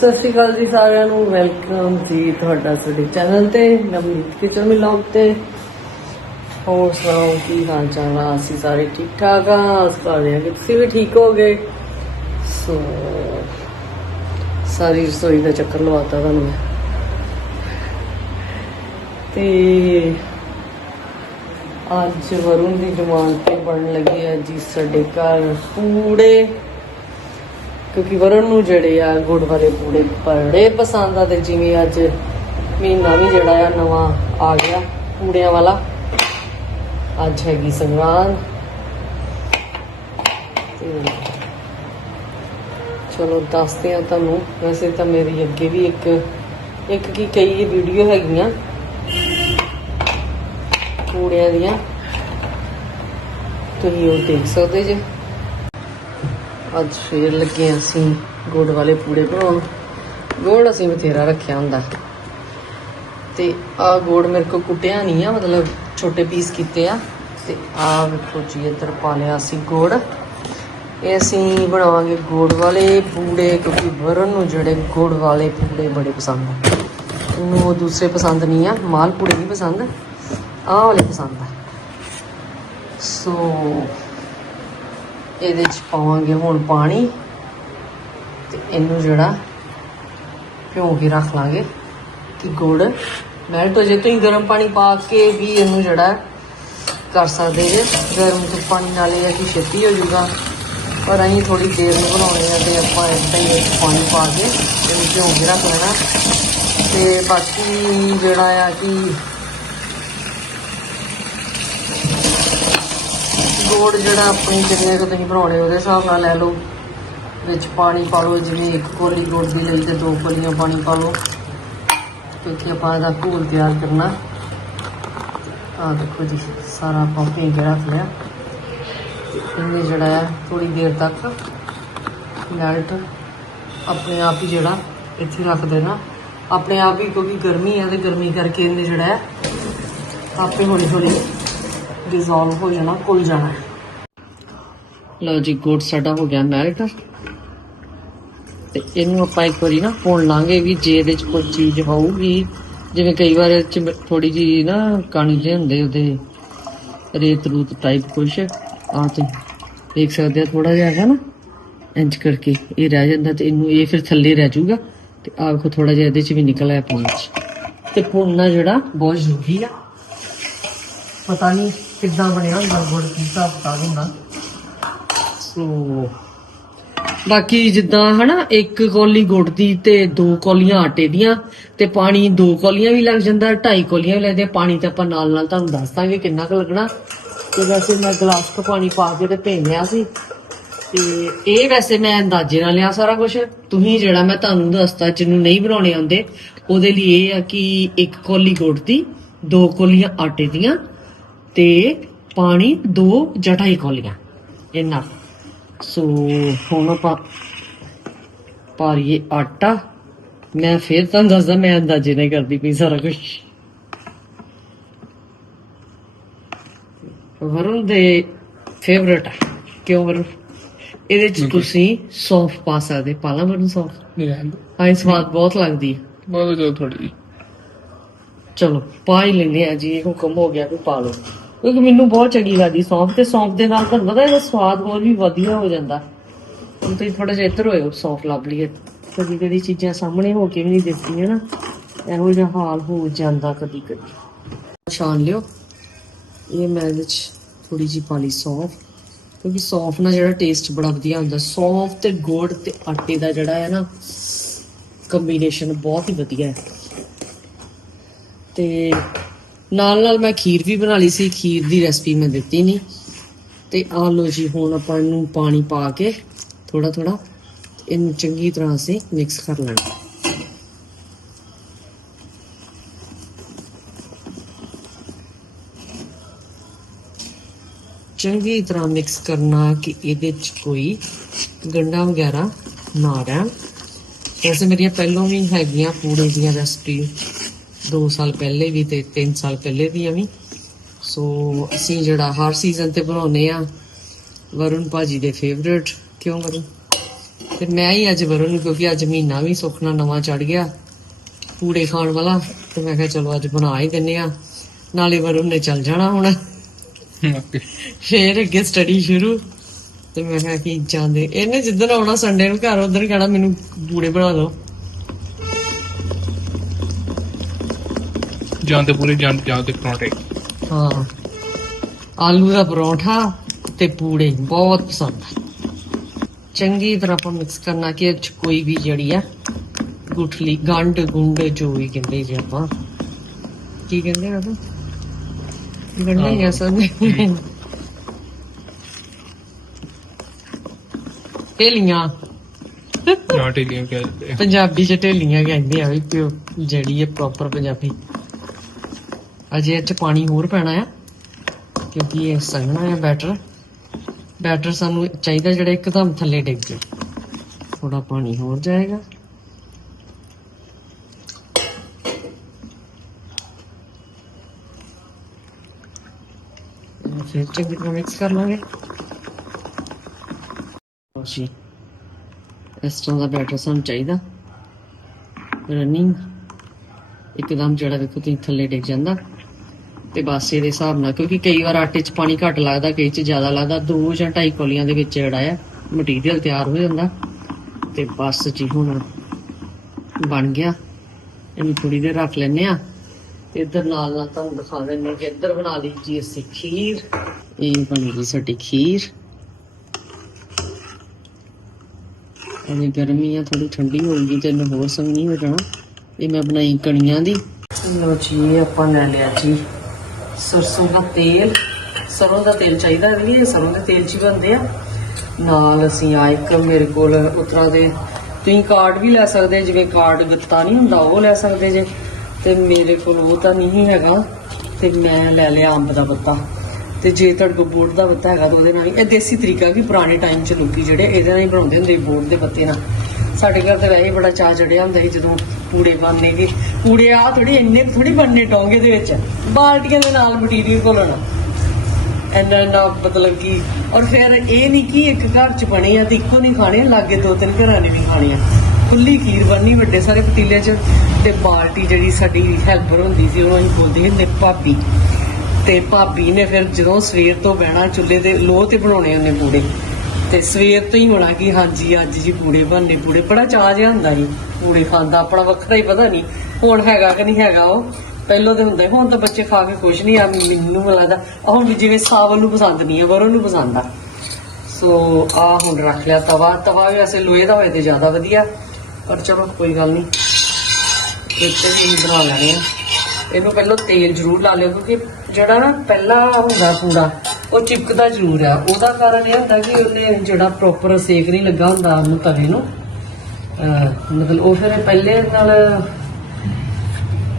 ਸਤਿ ਸ਼੍ਰੀ ਅਕਾਲ ਜੀ ਸਾਰਿਆਂ ਨੂੰ। ਵੈਲਕਮ ਜੀ ਤੁਹਾਡਾ ਸਾਡੇ ਚੈਨਲ ਤੇ, ਨਵਨੀਤ ਕਿਚਨ ਮਿਲੌਗ ਤੇ। ਹੋਰ ਸੁਣਾਓ, ਕੀ ਹਾਲ ਚਾਲ ਆ? ਅਸੀਂ ਸਾਰੇ ਠੀਕ ਠਾਕ ਆ। ਆਸ ਕਰਦੇ ਹਾਂ ਕਿ ਤੁਸੀਂ ਵੀ ਠੀਕ ਹੋਗੇ ਸੋ ਸਾਰੀ ਰਸੋਈ ਦਾ ਚੱਕਰ ਲਵਾਤਾ ਤੁਹਾਨੂੰ ਮੈਂ। ਤੇ ਅੱਜ ਵਰੁਣ ਦੀ ਡਿਮਾਂਡ ਤੇ ਬਣਨ ਲੱਗੀ ਆ ਜੀ ਸਾਡੇ ਘਰ ਪੂੜੇ ਕਿਉਂਕਿ ਵਰਣ ਨੂੰ ਜਿਹੜੇ ਆ ਗੁੜ ਵਾਲੇ ਪੂੜੇ ਬੜੇ ਪਸੰਦ ਆ ਤੇ ਜਿਵੇਂ ਅੱਜ ਮਹੀਨਾ ਵੀ ਜਿਹੜਾ ਆ ਨਵਾਂ ਆ ਗਿਆ ਪੂੜਿਆਂ ਵਾਲਾ। ਅੱਜ ਹੈਗੀ ਸੰਗਰਾਂਦ। ਚਲੋ ਦੱਸਦੇ ਆ ਤੁਹਾਨੂੰ, ਵੈਸੇ ਤਾਂ ਮੇਰੀ ਅੱਗੇ ਵੀ ਇੱਕ ਇੱਕ ਕੀ ਕਈ ਵੀਡੀਓ ਹੈਗੀਆਂ। ਪੂੜਿਆਂ ਦੀਆਂ। ਤੁਸੀਂ ਉਹ ਦੇਖ ਸਕਦੇ ਜੇ। ਅੱਜ ਫੇਰ ਲੱਗੇ ਅਸੀਂ ਗੁੜ ਵਾਲੇ ਪੂੜੇ ਬਣਾਉਣ। ਗੁੜ ਅਸੀਂ ਬਥੇਰਾ ਰੱਖਿਆ ਹੁੰਦਾ। ਤੇ ਆ ਗੁੜ ਮੇਰੇ ਕੋ ਕੁੱਟਿਆ ਨਹੀਂ ਆ, ਮਤਲਬ ਛੋਟੇ ਪੀਸ ਕੀਤੇ ਆ। ਤੇ ਆ ਵੇਖੋ ਜੀ, ਇੱਧਰ ਪਾ ਲਿਆ ਅਸੀਂ ਗੁੜ। ਇਹ ਅਸੀਂ ਬਣਾਵਾਂਗੇ ਗੁੜ ਵਾਲੇ ਪੂੜੇ, ਕਿਉਂਕਿ ਵਰਨ ਨੂੰ ਜਿਹੜੇ ਗੁੜ ਵਾਲੇ ਪੂੜੇ ਬੜੇ ਪਸੰਦ ਆ। ਉਹਨੂੰ ਉਹ ਦੂਸਰੇ ਪਸੰਦ ਨਹੀਂ ਆ, ਮਾਲ ਪੂੜੇ ਨਹੀਂ ਪਸੰਦ ਆਹ ਵਾਲੇ ਪਸੰਦ ਆ। ਸੋ ਇਹਦੇ ਚ ਪਾਵਾਂਗੇ ਹੁਣ ਪਾਣੀ ਤੇ ਇਹਨੂੰ ਜਿਹੜਾ ਭਿਓ ਕੇ ਰੱਖ ਲਾਂਗੇ ਕਿ ਗੁੜ ਮੈਲਟ ਹੋ ਜੇ ਤੁਸੀਂ ਗਰਮ ਪਾਣੀ ਪਾ ਕੇ ਵੀ ਇਹਨੂੰ ਜਿਹੜਾ ਕਰ ਸਕਦੇ ਜੇ, ਗਰਮ ਪਾਣੀ ਨਾਲ ਇਹ ਹੈ ਕਿ ਛੇਤੀ ਹੋ ਜਾਊਗਾ। ਪਰ ਅਸੀਂ ਥੋੜੀ ਦੇਰ ਨੂੰ ਬਣਾਉਣੀ ਆ ਤੇ ਆਪਾਂ ਏਦਾਂ ਹੀ ਪਾਣੀ ਪਾ ਕੇ ਇਹਨੂੰ ਭਿਓ ਕੇ ਰੱਖ ਲੈਣਾ। ਤੇ ਬਾਕੀ ਜਿਹੜਾ ਆ ਕਿ ਗੋੜ ਜਿਹੜਾ ਆਪਣੀ ਜਿੰਨੇ ਕੁ ਤੁਸੀਂ ਬਣਾਉਣੇ, ਉਹਦੇ ਹਿਸਾਬ ਨਾਲ ਲੈ ਲਓ। ਵਿੱਚ ਪਾਣੀ ਪਾ ਲਓ, ਜਿਵੇਂ ਇੱਕ ਕੋਲੀ ਗੁੜ ਦੀ ਲਈ ਤੇ ਦੋ ਕੋਲੀਆਂ ਪਾਣੀ ਪਾ ਲਓ। ਕਿਉਂਕਿ ਆਪਾਂ ਇਹਦਾ ਘੋਲ ਤਿਆਰ ਕਰਨਾ। ਆਹ ਦੇਖੋ ਜੀ, ਸਾਰਾ ਆਪਾਂ ਭੇਜ ਕੇ ਰੱਖ ਲਿਆ। ਇਹਨੇ ਜਿਹੜਾ ਹੈ ਥੋੜੀ ਦੇਰ ਤੱਕ ਮੈਲਟ ਆਪਣੇ ਆਪ ਹੀ ਜਿਹੜਾ ਇੱਥੇ ਰੱਖ ਦੇਣਾ। ਆਪਣੇ ਆਪ ਹੀ ਕਿਉਂਕਿ ਗਰਮੀ ਹੈ ਤੇ ਗਰਮੀ ਕਰਕੇ ਇਹਨੇ ਜਿਹੜਾ ਹੈ, ਆਪੇ ਹੌਲੀ ਹੌਲੀ ਡਿਜ਼ੋਲਵ ਹੋ ਜਾਣਾ, ਘੁਲ ਜਾਣਾ। ਲਓ ਜੀ, ਗੁੜ ਸਾਡਾ ਹੋ ਗਿਆ ਮੈਲਟ ਤੇ ਇਹਨੂੰ ਆਪਾਂ ਇੱਕ ਵਾਰੀ ਨਾ ਭੁੰਨ ਲਾਂਗੇ ਵੀ ਜੇ ਇਹਦੇ ਚ ਕੋਈ ਚੀਜ਼ ਹੋਊਗੀ। ਜਿਵੇਂ ਕਈ ਵਾਰ ਥੋੜੀ ਜੀ ਨਾ ਕਣੀ ਜਿਹੇ ਹੁੰਦੇ ਉਹਦੇ, ਰੇਤ ਰੂਤ ਟਾਈਪ ਕੁਛ। ਆ ਤੇ ਦੇਖ ਸਕਦੇ ਆ ਥੋੜਾ ਜਿਹਾ ਹੈਗਾ ਨਾ ਇੰਚ ਕਰਕੇ ਇਹ ਰਹਿ ਜਾਂਦਾ ਤੇ ਇਹਨੂੰ ਇਹ ਫਿਰ ਥੱਲੇ ਰਹਿ ਜਾਊਗਾ। ਤੇ ਆਹ ਵੇਖੋ ਥੋੜਾ ਜਿਹਾ ਇਹਦੇ ਚ ਵੀ ਨਿਕਲ ਆਇਆ ਪਾਣੀ ਚ ਤੇ ਭੁੰਨਣਾ ਜਿਹੜਾ ਬਹੁਤ ਜ਼ਰੂਰੀ ਆ। ਪਤਾ ਨਹੀਂ ਕਿੱਦਾਂ ਬਣਿਆ ਹੁੰਦਾ ਗੁੜ ਕੀ ਹਿਸਾਬ ਪਤਾ ਹੁੰਦਾ। ਸੋ ਬਾਕੀ ਜਿੱਦਾਂ ਹਨਾ ਇੱਕ ਕੌਲੀ ਗੁੜ ਦੀ ਤੇ ਦੋ ਕੌਲੀਆਂ ਆਟੇ ਦੀਆਂ ਤੇ ਪਾਣੀ ਦੋ ਕੌਲੀਆਂ ਵੀ ਲੱਗ ਜਾਂਦਾ ਢਾਈ ਕੌਲੀਆਂ ਵੀ ਲੱਗਦੇ ਪਾਣੀ ਤਾਂ ਆਪਾਂ ਨਾਲ ਨਾਲ ਤੁਹਾਨੂੰ ਦੱਸ ਦਾਂਗੇ ਕਿੰਨਾ ਕੁ ਲੱਗਣਾ। ਤੇ ਵੈਸੇ ਮੈਂ ਗਲਾਸ ਤੋਂ ਪਾਣੀ ਪਾ ਕੇ ਤੇ ਭੇਜਿਆ ਸੀ। ਤੇ ਇਹ ਵੈਸੇ ਮੈਂ ਅੰਦਾਜ਼ੇ ਨਾਲ ਲਿਆ ਸਾਰਾ ਕੁਝ ਤੁਸੀਂ ਜਿਹੜਾ ਮੈਂ ਤੁਹਾਨੂੰ ਦੱਸਤਾ ਜਿਹਨੂੰ ਨਹੀਂ ਬਣਾਉਣੇ ਆਉਂਦੇ ਉਹਦੇ ਲਈ ਇਹ ਆ ਕਿ ਇੱਕ ਕੌਲੀ ਗੁੜ ਦੀ ਦੋ ਕੌਲੀਆਂ ਆਟੇ ਦੀਆਂ ਤੇ ਪਾਣੀ ਦੋ ਜਾਂ ਢਾਈ ਕੌਲੀਆਂ ਇੰਨਾ ਸੋ ਹੁਣ ਆਪਾਂ ਪਾ ਲਈਏ ਆਟਾ। ਮੈਂ ਫੇਰ ਤੁਹਾਨੂੰ ਦੱਸਦਾ ਮੈਂ ਅੰਦਾਜ਼ੇ ਨਾਲ ਹੀ ਕਰਦੀ ਪਈ ਸਾਰਾ ਕੁਝ ਵਰੁਣ ਦੇ ਫੇਵਰਟ ਕਿਉਂ ਵਰੁਣ? ਇਹਦੇ ਚ ਤੁਸੀਂ ਸੌਂਫ ਪਾ ਸਕਦੇ। ਪਾਲਾ ਵਰੁਣ ਸੌਂਫ? ਨਹੀਂ ਰਹਿੰਦਾ ਹਾਂ ਸਵਾਦ ਬਹੁਤ ਲੱਗਦੀ ਹੈ ਬਹੁਤ ਜ਼ਿਆਦਾ ਥੋੜੀ ਚਲੋ, ਪਾ ਹੀ ਲੈਂਦੇ ਆ ਜੀ, ਇਹ ਹੁਕਮ ਹੋ ਗਿਆ ਵੀ ਪਾ ਲਓ। ਕਿਉਂਕਿ ਮੈਨੂੰ ਬਹੁਤ ਚੰਗੀ ਲੱਗਦੀ, ਸੌਂਫ ਤੇ ਸੌਂਫ ਦੇ ਨਾਲ ਤੁਹਾਨੂੰ ਪਤਾ ਇਹਦਾ ਸਵਾਦ ਹੋਰ ਵੀ ਵਧੀਆ ਹੋ ਜਾਂਦਾ। ਹੁਣ ਤੁਸੀਂ ਥੋੜਾ ਜਿਹਾ ਇੱਧਰ ਹੋਇਓ, ਸੌਂਫ ਲੱਭ ਲਈਏ। ਕਦੀ ਕਦੀ ਚੀਜ਼ਾਂ ਸਾਹਮਣੇ ਹੋ ਕੇ ਵੀ ਨਹੀਂ ਦਿਖਦੀਆਂ ਨਾ। ਇਹੋ ਜਿਹਾ ਹਾਲ ਹੋ ਜਾਂਦਾ ਕਦੀ ਕਦੀ। ਛਾਣ ਲਿਓ। ਇਹ ਮੈਂ ਇਹਦੇ ਚ ਥੋੜੀ ਜਿਹੀ ਪਾ ਸੌਂਫ। ਕਿਉਂਕਿ ਸੌਂਫ ਨਾਲ ਜਿਹੜਾ ਟੇਸਟ ਬੜਾ ਵਧੀਆ ਹੁੰਦਾ। ਸੌਂਫ ਤੇ ਗੁੜ ਤੇ ਆਟੇ ਦਾ ਜਿਹੜਾ ਹੈ ਨਾ ਕੰਬੀਨੇਸ਼ਨ ਬਹੁਤ ਹੀ ਵਧੀਆ ਹੈ। ਤੇ ਨਾਲ ਨਾਲ ਮੈਂ ਖੀਰ ਵੀ ਬਣਾ ਲਈ ਸੀ, ਖੀਰ ਦੀ ਰੈਸਪੀ ਮੈਂ ਦਿੱਤੀ ਨਹੀਂ ਤੇ ਆ ਲੋ ਜੀ, ਹੁਣ ਆਪਾਂ ਇਹਨੂੰ ਪਾਣੀ ਪਾ ਕੇ ਥੋੜਾ ਥੋੜਾ ਇਹਨੂੰ ਚੰਗੀ ਤਰ੍ਹਾਂ ਅਸੀਂ ਮਿਕਸ ਕਰ ਲੈਣਾ। ਚੰਗੀ ਤਰ੍ਹਾਂ ਮਿਕਸ ਕਰਨਾ ਕਿ ਇਹਦੇ ਚ ਕੋਈ ਗੰਡਾ ਵਗੈਰਾ ਨਾ ਰਹਿਣ। ਵੈਸੇ ਮੇਰੀਆਂ ਪਹਿਲੋਂ ਵੀ ਹੈਗੀਆਂ ਪੂੜੇ ਦੀਆਂ ਰੈਸਪੀ 2 ਸਾਲ ਪਹਿਲੇ ਵੀ ਤੇ 3 ਸਾਲ ਪਹਿਲੇ ਦੀਆਂ ਵੀ। ਸੋ ਅਸੀਂ ਜਿਹੜਾ ਹਰ ਸੀਜ਼ਨ ਤੇ ਬਣਾਉਨੇ ਆ ਵਰੁਣ ਭਾਜੀ ਦੇ ਫੇਵਰਿਟ ਕਿਉਂ ਵਰੁਣ? ਤੇ ਮੈਂ ਹੀ ਅੱਜ ਵਰੁਣ ਨੂੰ ਕਿਉਂਕਿ ਅੱਜ ਮਹੀਨਾ ਵੀ ਸੁਖਣਾ ਨਵਾਂ ਚੜ ਗਿਆ। ਪੂੜੇ ਖਾਣ ਵਾਲਾ ਤੇ ਮੈਂ ਕਿਹਾ ਚਲੋ ਅੱਜ ਬਣਾ ਹੀ ਦਿੰਨੇ ਆ ਨਾਲੇ ਵਰੁਣ ਨੇ ਚੱਲ ਜਾਣਾ ਹੁਣ। ਫੇਰ ਅੱਗੇ ਸਟੱਡੀ ਸ਼ੁਰੂ। ਤੇ ਮੈਂ ਕਿਹਾ ਕਿ ਜਾਂਦੇ ਇਹਨੇ ਜਿੱਦਣ ਆਉਣਾ ਸੰਡੇ ਨੂੰ ਘਰ ਉਧਰ ਕਹਿਣਾ ਮੈਨੂੰ ਪੂੜੇ ਬਣਾ ਦਿਓ। ਜਾਂਦੇ ਪੂਰੇ ਜਾਂ ਜਾਂਦੇ ਪਰੌਂਠੇ। ਹਾਂ। ਆਲੂ ਦਾ ਪਰੌਂਠਾ ਤੇ ਪੂੜੇ ਬਹੁਤ ਪਸੰਦ। ਚੰਗੀ ਤਰ੍ਹਾਂ ਆਪਾਂ ਮਿਕਸ ਕਰਨਾ ਕਿ ਕੋਈ ਵੀ ਜਿਹੜੀ ਆ ਗੁਠਲੀ ਗੰਢ ਗੁੰਡ ਜੋ ਵੀ ਕਹਿੰਦੇ ਜੀ ਆਪਾਂ। ਕੀ ਕਹਿੰਦੇ ਆ ਉਹ ਗੰਢ ਹੀ। ਆ ਸਭ ਢੇਲੀਆਂ ਨਾ ਟੇਲੀਆਂ ਕਹਿੰਦੇ ਪੰਜਾਬੀ ਚ ਢੇਲੀਆਂ ਕਹਿੰਦੇ ਆ ਵੀ ਜਿਹੜੀ ਹੈ ਪ੍ਰੋਪਰ ਪੰਜਾਬੀ। ਅਜੇ ਇਹ ਚ ਪਾਣੀ ਹੋਰ ਪੈਣਾ ਆ, ਕਿਉਂਕਿ ਇਹ ਸੰਘਣਾ ਆ ਬੈਟਰ। ਬੈਟਰ ਸਾਨੂੰ ਚਾਹੀਦਾ ਜਿਹੜਾ ਇੱਕਦਮ ਥੱਲੇ ਡਿੱਗ ਜਾਏ। ਥੋੜਾ ਪਾਣੀ ਹੋਰ ਜਾਏਗਾ। ਫਿਰ ਚੰਗੀ ਤਰ੍ਹਾਂ ਮਿਕਸ ਕਰ ਲਾਂਗੇ। ਜੀ ਇਸ ਤਰ੍ਹਾਂ ਦਾ ਬੈਟਰ ਸਾਨੂੰ ਚਾਹੀਦਾ। ਰਨਿੰਗ ਇੱਕਦਮ ਜਿਹੜਾ ਦੇਖੋ ਤੁਸੀਂ ਥੱਲੇ ਡਿੱਗ ਜਾਂਦਾ। ਤੇ ਬਸ ਇਹਦੇ ਹਿਸਾਬ ਨਾਲ, ਕਿਉਂਕਿ ਕਈ ਵਾਰ ਆਟੇ 'ਚ ਪਾਣੀ ਘੱਟ ਲੱਗਦਾ, ਕਈ 'ਚ ਜ਼ਿਆਦਾ ਲੱਗਦਾ, ਦੋ ਜਾਂ ਢਾਈ ਕੋਲੀਆਂ ਦੇ ਵਿੱਚ ਜਿਹੜਾ ਆ ਮਟੀਰੀਅਲ ਤਿਆਰ ਹੋ ਜਾਂਦਾ। ਤੇ ਬਸ ਜੀ ਹੁਣ ਬਣ ਗਿਆ। ਇਹਨੂੰ ਥੋੜੀ ਦੇਰ ਰੱਖ ਲੈਨੇ ਆ ਇੱਧਰ ਨਾਲ ਨਾਲ ਤੁਹਾਨੂੰ ਦਿਖਾ ਦਿੰਨੇ ਕਿ ਇੱਧਰ ਬਣਾ ਲਈ ਜੀ ਅਸੀਂ ਖੀਰ। ਇਹ ਬਣ ਗਈ ਸਾਡੀ ਖੀਰ। ਅਜੇ ਗਰਮੀ ਆ ਥੋੜੀ ਠੰਡੀ ਹੋ ਗਈ ਤੇ ਇਹਨੂੰ ਹੋਰ ਸੰਗਣੀ ਹੋ ਜਾਣਾ। ਇਹ ਮੈਂ ਬਣਾਈ ਕਣੀਆਂ ਦੀ। ਲੋ ਜੀ ਆਪਾਂ ਲੈ ਲਿਆ ਜੀ। ਸਰਸੋਂ ਦਾ ਤੇਲ, ਸਰੋਂ ਦਾ ਤੇਲ ਚਾਹੀਦਾ ਇਹਦੇ ਲਈ ਇਹ ਸਰੋਂ ਦੇ ਤੇਲ 'ਚ ਹੀ ਬਣਦੇ ਆ। ਨਾਲ ਅਸੀਂ ਆ ਇੱਕ ਮੇਰੇ ਕੋਲ ਉਤਰਾ ਦੇ, ਤੁਸੀਂ ਕਾਰਡ ਵੀ ਲੈ ਸਕਦੇ ਜਿਵੇਂ ਕਾਰਡ ਗੱਤਾ ਨਹੀਂ ਹੁੰਦਾ, ਉਹ ਲੈ ਸਕਦੇ ਜੇ। ਤੇ ਮੇਰੇ ਕੋਲ ਉਹ ਤਾਂ ਨਹੀਂ ਹੈਗਾ, ਤੇ ਮੈਂ ਲੈ ਲਿਆ ਅੰਬ ਦਾ ਪੱਤਾ ਤੇ ਜੇ ਤੁਹਾਡੇ ਕੋਲ ਬੋਰਡ ਦਾ ਪੱਤਾ ਹੈਗਾ ਤਾਂ ਉਹਦੇ ਨਾਲ ਹੀ। ਇਹ ਦੇਸੀ ਤਰੀਕਾ ਕਿ ਪੁਰਾਣੇ ਟਾਈਮ 'ਚ ਲੋਕੀ ਜਿਹੜੇ ਇਹਦੇ ਨਾਲ ਹੀ ਬਣਾਉਂਦੇ ਹੁੰਦੇ ਬੋਰਡ ਦੇ ਪੱਤੇ ਨਾਲ। ਸਾਡੇ ਘਰ ਤੇ ਵੈਸੇ ਹੀ ਬੜਾ ਚਾਅ ਚੜਿਆ ਹੁੰਦਾ ਸੀ ਜਦੋਂ ਪੂੜੇ ਬਣਨੇਗੇ ਪੂੜੇ ਆ ਥੋੜੀ ਇੰਨੇ ਥੋੜੀ ਬਣਨੇ ਟੋਂਗੇ ਦੇ ਵਿੱਚ। ਬਾਲਟੀਆਂ ਦੇ ਨਾਲ ਮਟੀਰੀਅਲ ਘੋਲਣਾ। ਇੰਨਾ ਇੰਨਾ ਮਤਲਬ ਕਿ ਔਰ ਫਿਰ ਇਹ ਨਹੀਂ ਕਿ ਇੱਕ ਘਰ 'ਚ ਬਣੇ ਆ ਤੇ ਇੱਕੋ ਨਹੀਂ ਖਾਣੇ, ਲਾਗੇ ਦੋ ਤਿੰਨ ਘਰਾਂ ਨੇ ਵੀ ਖਾਣੇ ਆ। ਖੁੱਲੀ ਖੀਰ ਬਣਨੀ, ਵੱਡੇ ਸਾਰੇ ਪਤੀਲੇ 'ਚ ਤੇ ਬਾਲਟੀ ਜਿਹੜੀ ਸਾਡੀ ਹੈਲਪਰ ਹੁੰਦੀ ਸੀ, ਉਹਨੂੰ ਅਸੀਂ ਬੋਲਦੇ ਹੁੰਦੇ ਭਾਬੀ। ਤੇ ਭਾਬੀ ਨੇ ਫਿਰ ਜਦੋਂ ਸਵੇਰ ਤੋਂ ਬਹਿਣਾ, ਚੁੱਲ੍ਹੇ ਤੇ ਲੋਹ ਤੇ ਬਣਾਉਣੇ ਉਹਨੇ ਪੂੜੇ। ਤੇ ਸਵੇਰ ਤੋਂ ਹੀ ਹੋਣਾ ਕਿ ਹਾਂਜੀ, ਅੱਜ ਜੀ ਪੂੜੇ ਬਣਨੇ, ਪੂੜੇ ਬੜਾ ਚਾਅ ਜਿਹਾ ਹੁੰਦਾ ਸੀ। ਪੂੜੇ ਖਾਂਦਾ ਆਪਣਾ ਵੱਖਰਾ ਹੀ ਪਤਾ ਨਹੀਂ, ਹੁਣ ਹੈਗਾ ਕਿ ਨਹੀਂ ਹੈਗਾ ਉਹ। ਪਹਿਲਾਂ ਤੇ ਹੁੰਦਾ ਹੁਣ ਤਾਂ ਬੱਚੇ ਖਾ ਕੇ ਖੁਸ਼ ਨਹੀਂ ਆ, ਮੈਨੂੰ ਲੱਗਦਾ। ਆਹ ਹੁਣ ਵੀ ਜਿਵੇਂ ਸਾਵਲ ਨੂੰ ਪਸੰਦ ਨਹੀਂ ਆ ਵਰੋਂ ਨੂੰ ਪਸੰਦ ਆ। ਸੋ ਆ ਹੁਣ ਰੱਖ ਲਿਆ ਤਵਾ। ਤਵਾ ਵੀ ਵੈਸੇ ਲੋਹੇ ਦਾ ਹੋਏ ਤੇ ਜ਼ਿਆਦਾ ਵਧੀਆ, ਪਰ ਚਲੋ ਕੋਈ ਗੱਲ ਨਹੀਂ। ਇੱਥੇ ਵੀ ਬਣਾ ਲੈਣੇ ਆ। ਇਹਨੂੰ ਪਹਿਲਾਂ ਤੇਲ ਜ਼ਰੂਰ ਲਾ ਲਿਓ, ਕਿਉਂਕਿ ਜਿਹੜਾ ਨਾ ਪਹਿਲਾ ਹੁੰਦਾ ਪੂੜਾ ਉਹ ਚਿਪਕਦਾ ਜ਼ਰੂਰ ਆ। ਉਹਦਾ ਕਾਰਨ ਇਹ ਹੁੰਦਾ ਕਿ ਉਹਨੇ ਜਿਹੜਾ ਪ੍ਰੋਪਰ ਸੇਕ ਨਹੀਂ ਲੱਗਾ ਹੁੰਦਾ ਉਹਨੂੰ ਤਵੇ ਨੂੰ। ਮਤਲਬ ਉਹ ਫਿਰ ਪਹਿਲੇ ਨਾਲ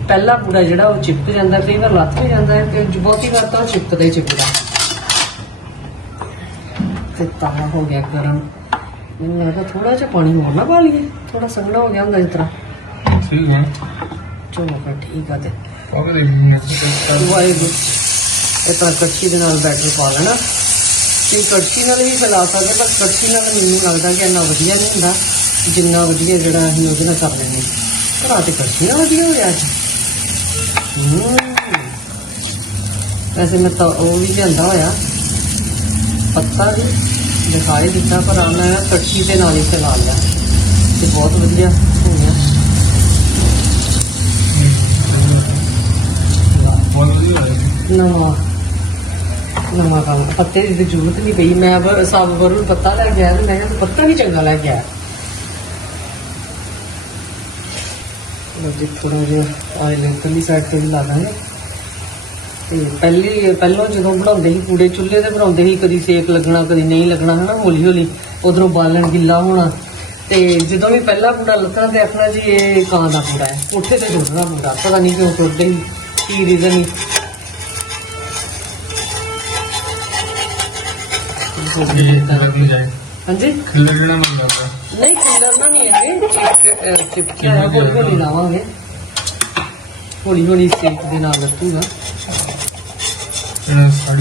ਪਹਿਲਾ ਪੂੜਾ ਜਿਹੜਾ ਉਹ ਚਿਪਕ ਜਾਂਦਾ ਕਈ ਵਾਰ ਲੱਥ ਵੀ ਜਾਂਦਾ ਹੈ ਤੇ ਬਹੁਤੀ ਵਾਰ ਤਾਂ ਚਿਪਕਦਾ ਹੀ ਚਿਪਕਦਾ। ਤੇ ਤਵਾ ਹੋ ਗਿਆ ਗਰਮ। ਮੈਨੂੰ ਲੱਗਦਾ ਥੋੜਾ ਜਿਹਾ ਪਾਣੀ ਹੋਰ ਨਾ ਪਾ ਲਈਏ। ਥੋੜਾ ਸੰਘਣਾ ਹੋ ਗਿਆ ਹੁੰਦਾ ਇਸ ਤਰ੍ਹਾਂ। ਠੀਕ ਹੈ। ਚਲੋ ਫਿਰ ਠੀਕ ਆ ਤੇ। ਵਾਹਿਗੁਰੂ। ਇਸ ਤਰ੍ਹਾਂ ਕੜਛੀ ਦੇ ਨਾਲ ਬੈਟਰ ਪਾ ਲੈਣਾ। ਤੇ ਕੜਛੀ ਨਾਲ ਵੀ ਫੈਲਾ ਸਕਦੇ ਪਰ ਕੜਛੀ ਨਾਲ ਮੈਨੂੰ ਲੱਗਦਾ ਕਿ ਇੰਨਾ ਵਧੀਆ ਨਹੀਂ ਹੁੰਦਾ। ਜਿੰਨਾ ਵਧੀਆ ਜਿਹੜਾ ਅਸੀਂ ਉਹਦੇ ਨਾਲ ਕਰ ਲੈਂਦੇ ਹਾਂ। ਪਰ ਆ ਤੇ ਕੜਛੀ ਨਾਲ ਵਧੀਆ ਹੋ ਰਿਹਾ ਅੱਜ। ਹੂੰ। ਵੈਸੇ ਮੈਂ ਤਾਂ ਉਹ ਵੀ ਲਿਆਂਦਾ ਹੋਇਆ। ਪੱਤਾ ਵੀ ਦਿਖਾਈ ਦਿੱਤਾ ਪਰ ਆ ਮੈਂ ਕੜਛੀ ਦੇ ਨਾਲ ਹੀ ਫੈਲਾ ਲਿਆ। ਤੇ ਬਹੁਤ ਵਧੀਆ ਹੋ। ਗਿਆ ਬਹੁਤ ਵਧੀਆ ਹੋਇਆ। ਨਵਾਂ। ਨਵਾਂ ਕੰਮ ਪੱਤੇ ਦੀ ਤਾਂ ਜ਼ਰੂਰਤ ਨਹੀਂ ਪਈ। ਮੈਂ ਬ- ਸਭ ਵਰੁਣ ਪੱਤਾ ਲੈ ਗਿਆ ਤੇ ਮੈਂ ਕਿਹਾ ਪੱਤਾ ਵੀ ਚੰਗਾ ਲੈ ਗਿਆ ਲੋ ਜੀ ਥੋੜਾ ਜਿਹਾ ਆਇਲ ਉੱਤਲੀ ਸਾਈਡ ਤੇ ਵੀ ਲਾ ਦਾਂਗੇ। ਤੇ ਪਹਿਲੀ, ਪਹਿਲਾਂ ਜਦੋਂ ਬਣਾਉਂਦੇ ਸੀ ਕੂੜੇ ਚੁੱਲ੍ਹੇ ਤੇ ਬਣਾਉਂਦੇ ਸੀ, ਕਦੀ ਸੇਕ ਲੱਗਣਾ, ਕਦੀ ਨਹੀਂ ਲੱਗਣਾ, ਹਨਾ ਹੌਲੀ ਹੌਲੀ ਉਧਰੋਂ ਬਾਲਣ ਗਿੱਲਾ ਹੋਣਾ। ਤੇ ਜਦੋਂ ਵੀ ਪਹਿਲਾ ਕੂੜਾ ਲੱਤਾਂ ਤੇ ਆਖਣਾ ਜੀ, ਇਹ ਕਾਂ ਦਾ ਕੂੜਾ ਹੈ। ਉੱਥੇ ਤੇ ਜੁੜਨਾ ਪੂੜਾ। ਪਤਾ ਨਹੀਂ ਕਿਉਂ ਟੁੱਟਦੇ ਸੀ ਕੀ ਰੀਜ਼ਨ ਸੀ ਹੋ ਗਈ ਨਹੀਂ ਜਾਏ। ਹਾਂਜੀ? ਖਿਲਰਣਾ ਨਹੀਂ ਜਾਂਦਾ। ਨਹੀਂ ਖਿਲਰਨਾ ਨਹੀਂ ਹੈ ਜੀ ਚਿਪਕਿਆ ਹੈ ਹੌਲੀ ਹੌਲੀ ਲਾਵਾਂਗੇ। ਹੌਲੀ ਹੌਲੀ ਸੇਕ ਦੇ ਨਾਲ ਲੱਗੂਗਾ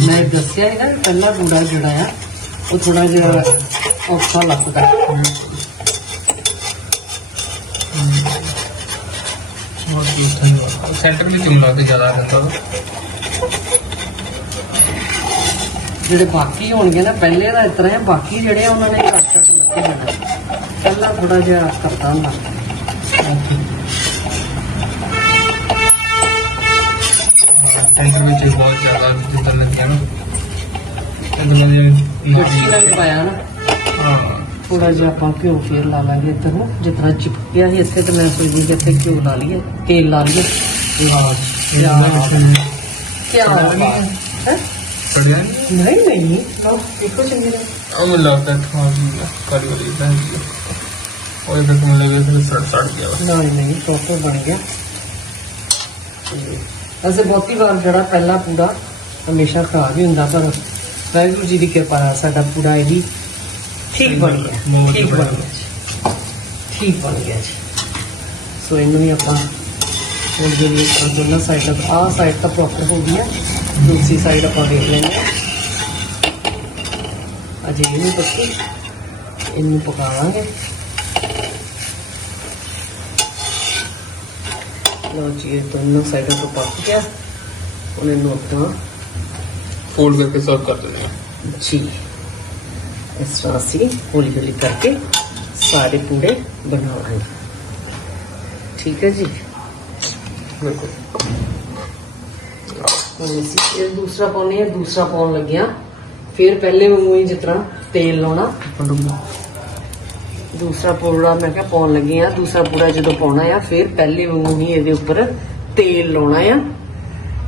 ਮੈਂ ਦੱਸਿਆ ਹੈ ਨਾ ਪਹਿਲਾ ਗੂੜਾ ਜਿਹੜਾ ਆ ਉਹ ਥੋੜਾ ਜਿਹਾ ਔਖਾ ਲੱਗਦਾ। ਬਹੁਤ ਹੀ। ਸੈਂਟਰ ਵਿੱਚ ਚੁੰਮ ਲਾ ਕੇ ਜ਼ਿਆਦਾ ਰਹਿੰਦਾ ਜਿਹੜੇ ਬਾਕੀ ਹੋਣਗੇ ਨਾ ਪਹਿਲੇ ਦਾ ਇਸ ਤਰ੍ਹਾਂ ਹੈ ਬਾਕੀ ਜਿਹੜੇ ਉਹਨਾਂ ਨੇ ਘੱਟ ਘੱਟ ਲੱਗੇ ਜਾਣਾ। ਪਹਿਲਾਂ ਥੋੜਾ ਜਿਹਾ ਕਰਦਾ ਹੁੰਦਾ। ਸੈਂਟਰ ਵਿੱਚ ਬਹੁਤ ਜ਼ਿਆਦਾ ਜਿੱਦਾਂ ਲੱਗਿਆ ਨਾ। ਇਦਾਂ ਦੇ ਮਿਰਚੀ ਨਾਲ ਵੀ ਪਾਇਆ ਨਾ। ਹਾਂ। ਥੋੜਾ ਜਿਹਾ ਆਪਾਂ ਘਿਓ ਫੇਰ ਲਾ ਲਾਂਗੇ ਇੱਧਰ ਨੂੰ। ਜਿਤਨਾ ਚਿਪਕ ਗਿਆ ਸੀ ਇੱਥੇ ਤੇ ਮੈਂ ਸੋਚਦੀ ਕਿ ਇੱਥੇ ਘਿਓ ਲਾ ਲਈਏ ਤੇਲ ਲਾ ਲਈਏ। ਹਾਂ ਕਿਆ ਹੈ? ਪੜਿਆ ਨਹੀਂ ਨਹੀਂ ਨਹੀਂ। ਲਓ ਦੇਖੋ ਚੰਗੀ ਆ ਮੈਨੂੰ ਲੱਗਦਾ ਥਾਂ ਜੀ ਕਰੀ ਵਾਲੀ ਤਾਂ ਜੀ। ਉਹ ਇੱਕ ਮੈਨੂੰ ਲੱਗੇ ਫਿਰ ਸੜ ਸੜ ਗਿਆ ਵਾ। ਨਹੀਂ ਨਹੀਂ ਪ੍ਰੋਪਰ ਬਣ ਗਿਆ। ਤੇ ਅਸੀਂ ਬਹੁਤੀ ਵਾਰ ਜਿਹੜਾ ਪਹਿਲਾ ਪੂੜਾ ਹਮੇਸ਼ਾ ਖਰਾਬ ਹੀ ਹੁੰਦਾ ਪਰ ਵਾਹਿਗੁਰੂ ਜੀ ਦੀ ਕਿਰਪਾ ਨਾਲ ਸਾਡਾ ਪੂੜਾ ਇਹ ਵੀ ਠੀਕ ਬਣ ਗਿਆ। ਠੀਕ ਬਣ ਗਿਆ ਜੀ। ਠੀਕ ਬਣ ਗਿਆ ਜੀ। ਸੋ ਇਹਨੂੰ ਵੀ ਆਪਾਂ ਹੁਣ ਜਿਹੜੀ ਆਪਾਂ ਦੋਨਾਂ ਸਾਈਡਾਂ ਤੋਂ ਆਹ ਸਾਈਡ ਤਾਂ ਪ੍ਰੋਪਰ ਹੋ ਗਈ ਹੈ ਦੂਸਰੀ ਸਾਈਡ ਆਪਾਂ ਦੇਖ ਲੈਂਦੇ ਹਾਂ ਅਜੇ ਇਹ ਨਹੀਂ ਪੱਕੀ ਇਹਨੂੰ ਪਕਾਵਾਂਗੇ ਲਓ ਜੀ ਇਹ ਦੋਨੋਂ ਸਾਈਡਾਂ ਤੋਂ ਪੱਕ ਗਿਆ ਹੁਣ ਇਹਨੂੰ ਆਪਾਂ ਫੋਲਡ ਕਰਕੇ ਸਰਵ ਕਰ ਦਿੰਦੇ ਹਾਂ ਜੀ ਇਸ ਤਰ੍ਹਾਂ ਅਸੀਂ ਹੌਲੀ ਹੌਲੀ ਕਰਕੇ ਸਾਰੇ ਪੂੜੇ ਬਣਾਵਾਂਗੇ ਠੀਕ ਹੈ ਜੀ ਬਿਲਕੁਲ ਹੁਣ ਅਸੀਂ ਇਹ ਦੂਸਰਾ ਪਾਉਣੇ ਆ ਦੂਸਰਾ ਪਾਉਣ ਲੱਗਿਆ। ਫਿਰ ਪਹਿਲੇ ਵਾਂਗੂ ਹੀ ਜਿਸ ਤਰ੍ਹਾਂ ਤੇਲ ਲਾਉਣਾ। ਦੂਸਰਾ ਪੂੜਾ ਮੈਂ ਕਿਹਾ ਪਾਉਣ ਲੱਗੇ ਆ ਦੂਸਰਾ ਪੂੜਾ ਜਦੋਂ ਪਾਉਣਾ ਆ ਫਿਰ ਪਹਿਲੇ ਵਾਂਗੂ ਹੀ ਇਹਦੇ ਉੱਪਰ ਤੇਲ ਲਾਉਣਾ ਆ।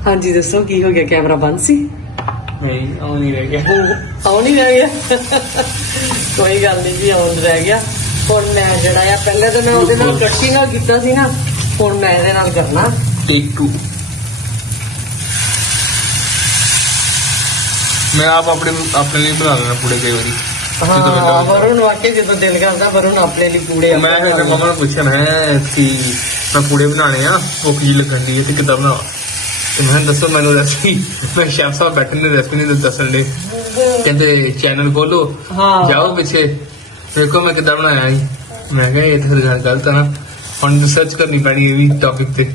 ਹਾਂਜੀ ਦੱਸੋ ਕੀ ਹੋ ਗਿਆ? ਕੈਮਰਾ ਬੰਦ ਸੀ? ਨਹੀਂ ਆਉ ਨਹੀਂ ਰਹਿ ਗਿਆ। ਆਉਣ ਹੀ ਰਹਿ ਗਿਆ? ਕੋਈ ਗੱਲ ਨਹੀਂ ਜੀ ਆਉਣ ਰਹਿ ਗਿਆ। ਹੁਣ ਮੈਂ ਜਿਹੜਾ ਆ ਪਹਿਲੇ ਤਾਂ ਮੈਂ ਉਹਦੇ ਨਾਲ ਕੱਟੀ ਨਾਲ ਕੀਤਾ ਸੀ ਨਾ ਹੁਣ ਮੈਂ ਇਹਦੇ ਨਾਲ ਕਰਨਾ। ਟੇਕ 2 ਮੈਂ ਆਪ ਆਪਣੇ ਆਪਣੇ ਲਈ ਬਣਾ ਲੈਣਾ ਪੂੜੇ ਕਈ ਵਾਰੀ। ਜਦੋਂ ਹਾਂ ਮੈਨੂੰ- ਵਰੁਣ ਵਾਕੇ ਜਦੋਂ ਦਿਲ ਕਰਦਾ ਵਰੁਣ ਆਪਣੇ ਲਈ ਪੂੜੇ ਮੈਂ ਆਪਣੇ ਫਿਰ ਮਮਾ ਨੂੰ ਪੁੱਛਿਆ ਮੈਂ ਕਿ ਮੈਂ ਪੂੜੇ ਬਣਾਣੇ ਆ ਭੁੱਖ ਜੀ ਲੱਗਣ ਦੀ ਹੈ ਤੇ ਕਿੱਦਾਂ ਬਣਾਵਾਂ? ਤੇ ਮੈਂ ਕਿਹਾ, ਦੱਸੋ ਮੈਨੂੰ ਰੈਸਪੀ ਮੈਂ ਸ਼ੈਫ ਸਾਹਿਬ ਬੈਠੇ ਨੇ ਰੈਸਪੀ ਨਹੀਂ ਦੱਸਣ ਦੇ ਕਹਿੰਦੇ ਚੈਨਲ ਖੋਲੋ ਹਾਂ। ਜਾਓ ਪਿੱਛੇ। ਦੇਖੋ ਮੈਂ ਕਿੱਦਾਂ ਬਣਾਇਆ ਸੀ ਮੈਂ ਕਿਹਾ ਇਹ ਤਾਂ ਫਿਰ ਗੱਲ ਗਲਤ ਆ ਨਾ। ਹੁਣ ਰਿਸਰਚ ਕਰਨੀ ਪੈਣੀ ਇਹ ਵੀ ਟੌਪਿਕ ਤੇ।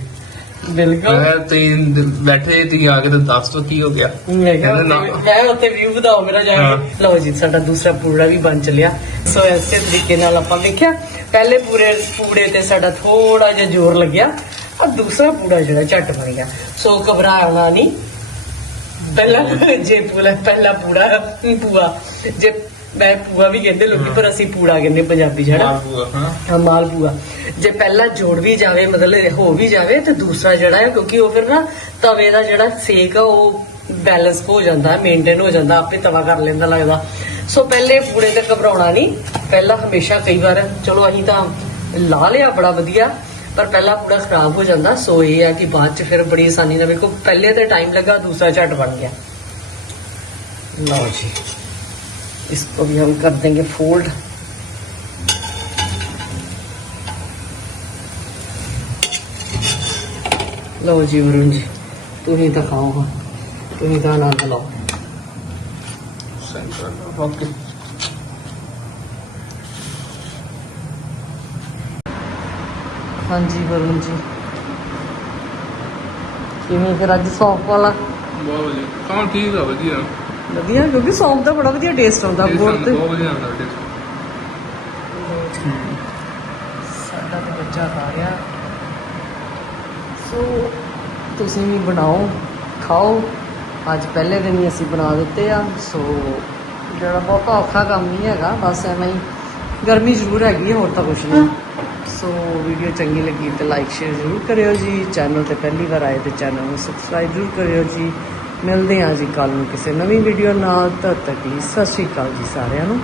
ਬਿਲਕੁਲ। ਕਿਹਾ ਤੁਸੀਂ ਬੈਠੇ ਤੁਸੀਂ ਆ ਕੇ ਤਾਂ ਦੱਸ ਦੋ ਕੀ ਹੋ ਗਿਆ। ਮੈਂ ਕਿਹਾ ਕਹਿੰਦੇ ਨਾ। ਉੱਥੇ- ਮੈਂ ਉੱਥੇ ਵਿਊ ਵਧਾਓ ਮੇਰਾ ਜਾ। ਕੇ। ਲਓ ਜੀ ਸਾਡਾ ਦੂਸਰਾ ਪੂੜਾ ਵੀ ਬਣ ਚੱਲਿਆ। ਸੋ ਇਸੇ ਤਰੀਕੇ ਨਾਲ ਆਪਾਂ ਵੇਖਿਆ। ਪਹਿਲੇ ਪੂਰੇ ਪੂੜੇ ਤੇ ਸਾਡਾ ਥੋੜਾ ਜਿਹਾ ਜ਼ੋਰ ਲੱਗਿਆ। ਔਰ ਦੂਸਰਾ ਪੂੜਾ ਜਿਹੜਾ ਝੱਟ ਬਣ ਗਿਆ। ਸੋ ਘਬਰਾਉਣਾ ਨਹੀਂ। ਪਹਿਲਾ ਜੇ ਪੂਲਾ ਪਹਿਲਾ ਪੂੜਾ ਪੂਆ ਜੇ ਮੈਂ ਪੂਆ ਵੀ ਕਹਿੰਦੇ ਲੋਕੀ ਪਰ ਅਸੀਂ ਪੂੜਾ ਕਹਿੰਦੇ ਪੰਜਾਬੀ ਜਿਹੜਾ ਹਾਂ। ਹਾਂ ਮਾਲਪੂਆ ਜੇ ਪਹਿਲਾ ਜੋੜ ਵੀ ਜਾਵੇ ਮਤਲਬ ਹੋ ਵੀ ਜਾਵੇ ਤੇ ਦੂਸਰਾ ਜਿਹੜਾ ਹੈ ਕਿਉਂਕਿ ਉਹ ਫਿਰ ਨਾ ਤਵੇ ਦਾ ਜਿਹੜਾ ਸੇਕ ਆ ਉਹ ਬੈਲੈਂਸ ਹੋ ਜਾਂਦਾ ਮੇਨਟੇਨ ਹੋ ਜਾਂਦਾ ਆਪੇ ਤਵਾ ਕਰ ਲੈਂਦਾ ਲੱਗਦਾ। ਸੋ ਪਹਿਲੇ ਪੂੜੇ ਤੇ ਘਬਰਾਉਣਾ ਨਹੀਂ। ਪਹਿਲਾ ਹਮੇਸ਼ਾ ਕਈ ਵਾਰ ਚਲੋ ਅਸੀਂ ਤਾਂ ਲਾ ਲਿਆ ਬੜਾ ਵਧੀਆ ਪਰ ਪਹਿਲਾ ਪੂੜਾ ਖਰਾਬ ਹੋ ਜਾਂਦਾ। ਸੋ ਇਹ ਆ ਕਿ ਬਾਅਦ ਚ ਫਿਰ ਬੜੀ ਆਸਾਨੀ ਨਾਲ ਵੇਖੋ ਪਹਿਲੇ ਤੇ ਟਾਈਮ ਲੱਗਾ ਦੂਸਰਾ ਝਟ ਬਣ ਗਿਆ। ਲਓ जी इसको भी हम कर देंगे फोल्ड ਲਓ ਜੀ ਵਰੁਣ ਜੀ ਤੁਸੀਂ ਤਾਂ ਖਾਓ ਹੁਣ ਤੁਸੀਂ ਤਾਂ ਆਨੰਦ ਲਓ ਸੈਂਟਰ ਓਕੇ ਹਾਂਜੀ ਵਰੁਣ ਜੀ ਕਿਵੇਂ ਫਿਰ ਅੱਜ ਸੌਂਫ ਵਾਲਾ ਬਹੁਤ ਵਧੀਆ ਹਾਂ ਠੀਕ ਆ ਵਧੀਆ ਵਧੀਆ ਕਿਉਂਕਿ ਸੌਂਫ ਦਾ ਬੜਾ ਵਧੀਆ ਟੇਸਟ ਆਉਂਦਾ ਗੁੜ ਤੇ ਬਹੁਤ ਵਧੀਆ ਆਉਂਦਾ ਟੇਸਟ ਸਾਡਾ ਤੇ ਬੱਚਾ ਖਾ ਗਿਆ ਸੋ ਤੁਸੀਂ ਵੀ ਬਣਾਓ ਖਾਓ। ਅੱਜ ਪਹਿਲੇ ਦਿਨ ਹੀ ਅਸੀਂ ਬਣਾ ਦਿੱਤੇ ਆ ਸੋ ਜਿਹੜਾ ਬਹੁਤਾ ਔਖਾ ਕੰਮ ਨਹੀਂ ਹੈਗਾ ਬਸ ਐਵੇਂ ਹੀ। ਗਰਮੀ ਜ਼ਰੂਰ ਹੈਗੀ ਹੈ ਹੋਰ ਤਾਂ ਕੁਝ ਨਹੀਂ। ਸੋ ਵੀਡੀਓ ਚੰਗੀ ਲੱਗੀ ਤੇ ਲਾਈਕ ਸ਼ੇਅਰ ਜ਼ਰੂਰ ਕਰਿਓ ਜੀ। ਚੈਨਲ ਤੇ ਪਹਿਲੀ ਵਾਰ ਆਏ ਤੇ ਚੈਨਲ ਨੂੰ ਸਬਸਕ੍ਰਾਈਬ ਜ਼ਰੂਰ ਕਰਿਓ ਜੀ। ਮਿਲਦੇ ਹਾਂ ਜੀ ਕੱਲ ਨੂੰ ਕਿਸੇ ਨਵੀਂ ਵੀਡੀਓ ਨਾਲ, ਤਦ ਤੱਕ ਲਈ ਸਤਿ ਸ਼੍ਰੀ ਅਕਾਲ ਜੀ ਸਾਰਿਆਂ ਨੂੰ।